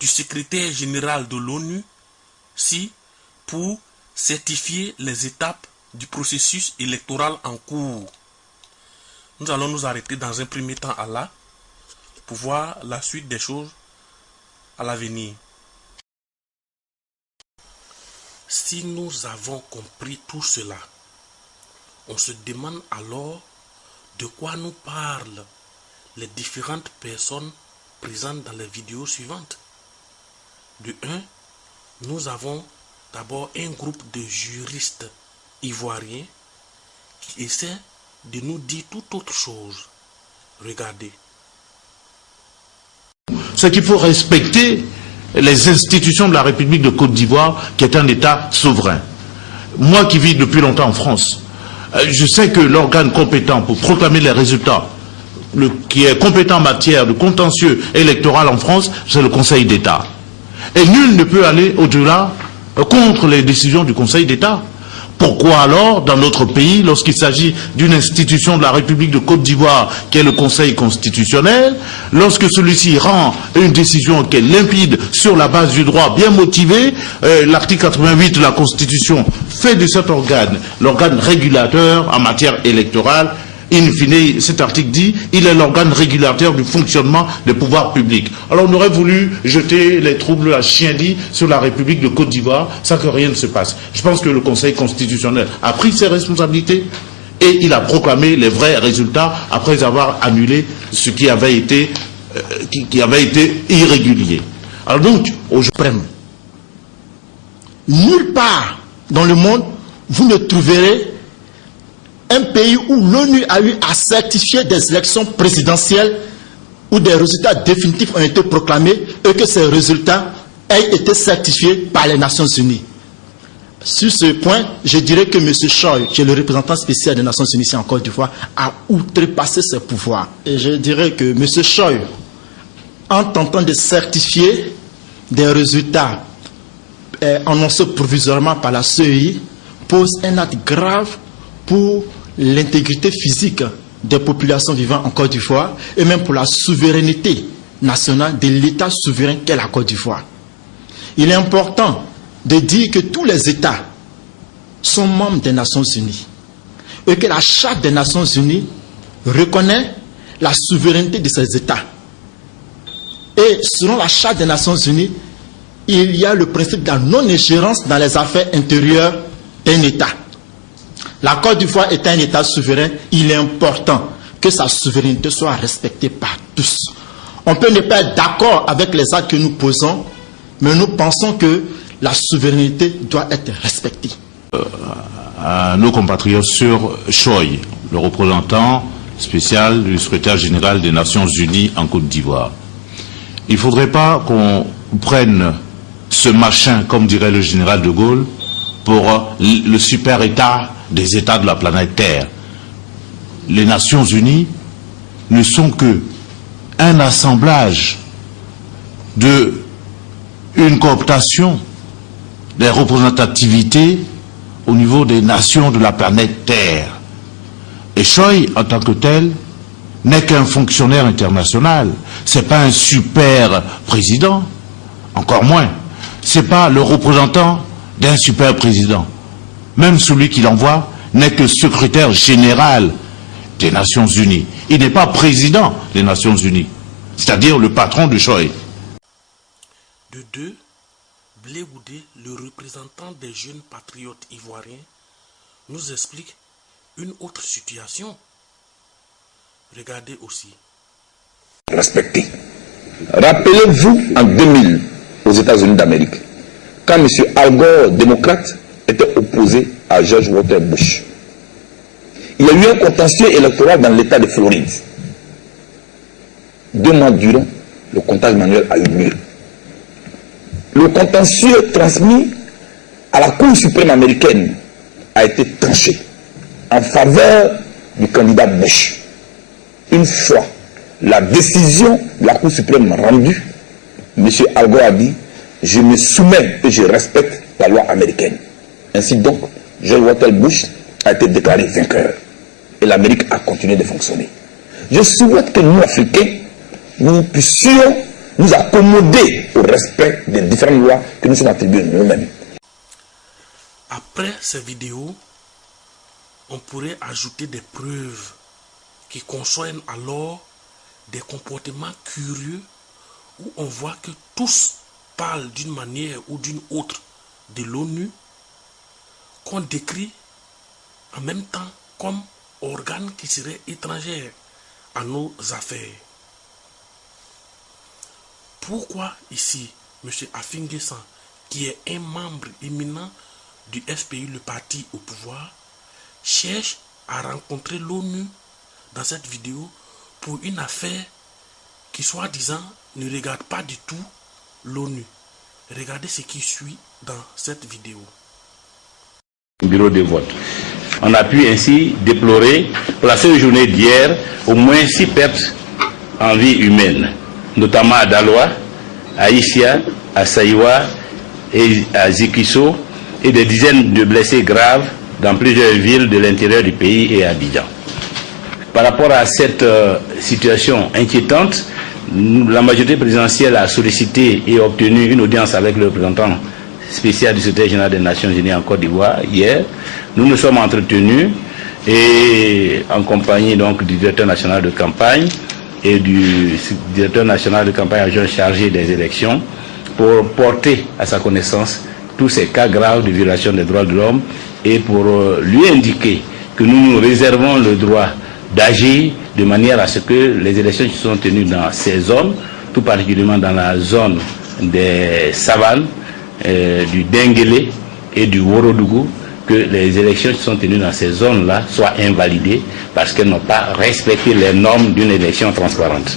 du secrétaire général de l'ONU pour certifier les étapes du processus électoral en cours. Nous allons nous arrêter dans un premier temps à là pour voir la suite des choses à l'avenir. Si nous avons compris tout cela, on se demande alors de quoi nous parlent les différentes personnes présentes dans les vidéos suivantes. De 1, nous avons d'abord un groupe de juristes ivoiriens qui essaient de nous dire toute autre chose. Regardez. C'est qu'il faut respecter les institutions de la République de Côte d'Ivoire, qui est un État souverain. Moi qui vis depuis longtemps en France, je sais que l'organe compétent pour proclamer les résultats, qui est compétent en matière de contentieux électoral en France, c'est le Conseil d'État. Et nul ne peut aller au-delà contre les décisions du Conseil d'État. Pourquoi alors, dans notre pays, lorsqu'il s'agit d'une institution de la République de Côte d'Ivoire, qui est le Conseil constitutionnel, lorsque celui-ci rend une décision qui est limpide sur la base du droit bien motivé, l'article 88 de la Constitution fait de cet organe l'organe régulateur en matière électorale. In fine, cet article dit, il est l'organe régulateur du fonctionnement des pouvoirs publics. Alors on aurait voulu jeter les troubles à chien-dit sur la République de Côte d'Ivoire sans que rien ne se passe. Je pense que le Conseil constitutionnel a pris ses responsabilités et il a proclamé les vrais résultats après avoir annulé ce qui avait été, irrégulier. Alors donc, aujourd'hui, nulle part dans le monde, vous ne trouverez un pays où l'ONU a eu à certifier des élections présidentielles où des résultats définitifs ont été proclamés et que ces résultats aient été certifiés par les Nations Unies. Sur ce point, je dirais que M. Choi, qui est le représentant spécial des Nations Unies ici en Côte d'Ivoire, a outrepassé ses pouvoirs. Et je dirais que M. Choi, en tentant de certifier des résultats annoncés provisoirement par la CEI, pose un acte grave pour l'intégrité physique des populations vivant en Côte d'Ivoire et même pour la souveraineté nationale de l'État souverain qu'est la Côte d'Ivoire. Il est important de dire que tous les États sont membres des Nations Unies et que la Charte des Nations Unies reconnaît la souveraineté de ces États. Et selon la Charte des Nations Unies, il y a le principe de la non-ingérence dans les affaires intérieures d'un État. La Côte d'Ivoire est un État souverain, il est important que sa souveraineté soit respectée par tous. On peut ne pas être d'accord avec les actes que nous posons, mais nous pensons que la souveraineté doit être respectée. À nos compatriotes sur Choi, le représentant spécial du secrétaire général des Nations Unies en Côte d'Ivoire. Il ne faudrait pas qu'on prenne ce machin, comme dirait le général de Gaulle, pour le super État des États de la planète Terre. Les Nations Unies ne sont que un assemblage de une cooptation des représentativités au niveau des nations de la planète Terre. Et Choi, en tant que tel, n'est qu'un fonctionnaire international. C'est pas un super président, encore moins. C'est pas le représentant d'un super président. Même celui qui l'envoie n'est que secrétaire général des Nations Unies. Il n'est pas président des Nations Unies, c'est-à-dire le patron de Choi. De 2, Blé Oudé, le représentant des jeunes patriotes ivoiriens, nous explique une autre situation. Regardez aussi. Respecté. Rappelez-vous en 2000 aux États-Unis d'Amérique, quand M. Al Gore, démocrate, était opposé à George Walker Bush. Il y a eu un contentieux électoral dans l'État de Floride. 2 mois durant, le comptage manuel a eu lieu. Le contentieux transmis à la Cour suprême américaine a été tranché en faveur du candidat Bush. Une fois la décision de la Cour suprême rendue, M. Al Gore a dit « Je me soumets et je respecte la loi américaine ». Ainsi donc, George Walker Bush a été déclaré vainqueur. Et l'Amérique a continué de fonctionner. Je souhaite que nous, Africains, nous puissions nous accommoder au respect des différentes lois que nous sommes attribuées nous-mêmes. Après ces vidéos, on pourrait ajouter des preuves qui concernent alors des comportements curieux où on voit que tous parlent d'une manière ou d'une autre de l'ONU qu'on décrit en même temps comme organe qui serait étranger à nos affaires. Pourquoi ici, M. Afinguessan, qui est un membre éminent du FPI, le parti au pouvoir, cherche à rencontrer l'ONU dans cette vidéo pour une affaire qui, soi-disant, ne regarde pas du tout l'ONU? Regardez ce qui suit dans cette vidéo. Bureau de vote. On a pu ainsi déplorer pour la seule journée d'hier au moins 6 pertes en vie humaine, notamment à Daloa, à Issia, à Saïwa et à Zikiso, et des dizaines de blessés graves dans plusieurs villes de l'intérieur du pays et à Abidjan. Par rapport à cette situation inquiétante, la majorité présidentielle a sollicité et obtenu une audience avec le représentant spécial du secrétaire général des Nations Unies en Côte d'Ivoire hier. Nous nous sommes entretenus et en compagnie donc du directeur national de campagne et du directeur national de campagne adjoint chargé des élections pour porter à sa connaissance tous ces cas graves de violation des droits de l'homme et pour lui indiquer que nous nous réservons le droit d'agir de manière à ce que les élections qui sont tenues dans ces zones, tout particulièrement dans la zone des savanes, du Denguélé et du Worodougou, que les élections qui sont tenues dans ces zones-là soient invalidées parce qu'elles n'ont pas respecté les normes d'une élection transparente.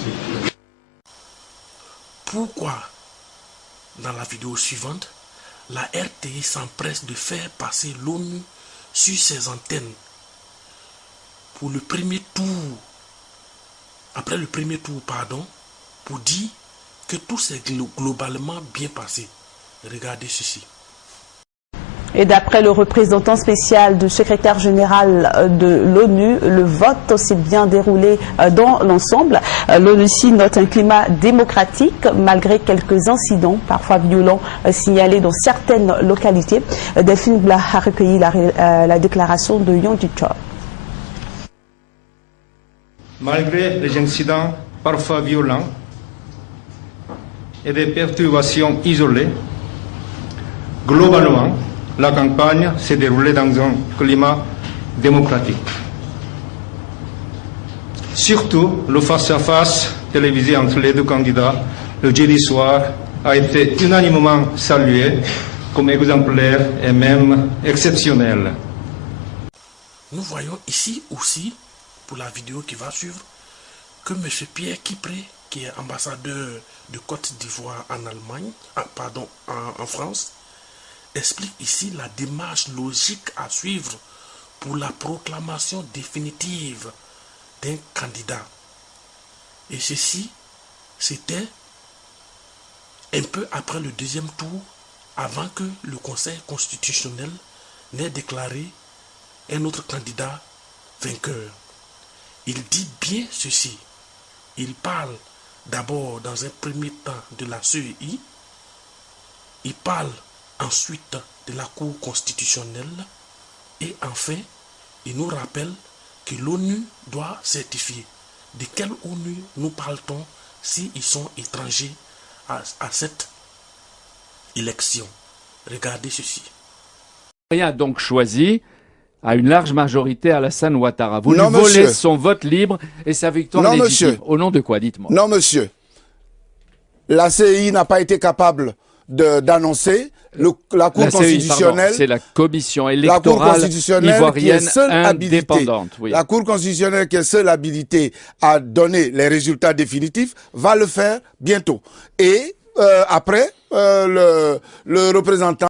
Pourquoi, dans la vidéo suivante, la RTI s'empresse de faire passer l'ONU sur ses antennes pour le premier tour, après le premier tour, pardon, pour dire que tout s'est globalement bien passé? Regardez ceci. Et d'après le représentant spécial du secrétaire général de l'ONU, le vote s'est bien déroulé dans l'ensemble. L'ONU note un climat démocratique malgré quelques incidents, parfois violents, signalés dans certaines localités. Delphine Blah a recueilli la déclaration de Yon Duchor. Malgré les incidents parfois violents et des perturbations isolées, globalement, la campagne s'est déroulée dans un climat démocratique. Surtout, le face-à-face télévisé entre les deux candidats le jeudi soir a été unanimement salué comme exemplaire et même exceptionnel. Nous voyons ici aussi, pour la vidéo qui va suivre, que M. Pierre Kipré, qui est ambassadeur de Côte d'Ivoire en Allemagne, en France, explique ici la démarche logique à suivre pour la proclamation définitive d'un candidat. Et ceci, c'était un peu après le deuxième tour, avant que le Conseil constitutionnel n'ait déclaré un autre candidat vainqueur. Il dit bien ceci. Il parle d'abord dans un premier temps de la CEI, il parle ensuite de la Cour constitutionnelle et enfin, il nous rappelle que l'ONU doit certifier. De quelle ONU nous parle-t-on s'ils sont étrangers à cette élection? Regardez ceci. Rien a donc choisi à une large majorité Alassane Ouattara. Vous lui volez son vote libre et sa victoire légitime. Au nom de quoi, dites-moi? Non, monsieur. La CEI n'a pas été capable d'annoncer. La Cour constitutionnelle, c'est la commission électorale ivoirienne indépendante. Oui. La Cour constitutionnelle qui est seule habilitée à donner les résultats définitifs va le faire bientôt. Et après, le représentant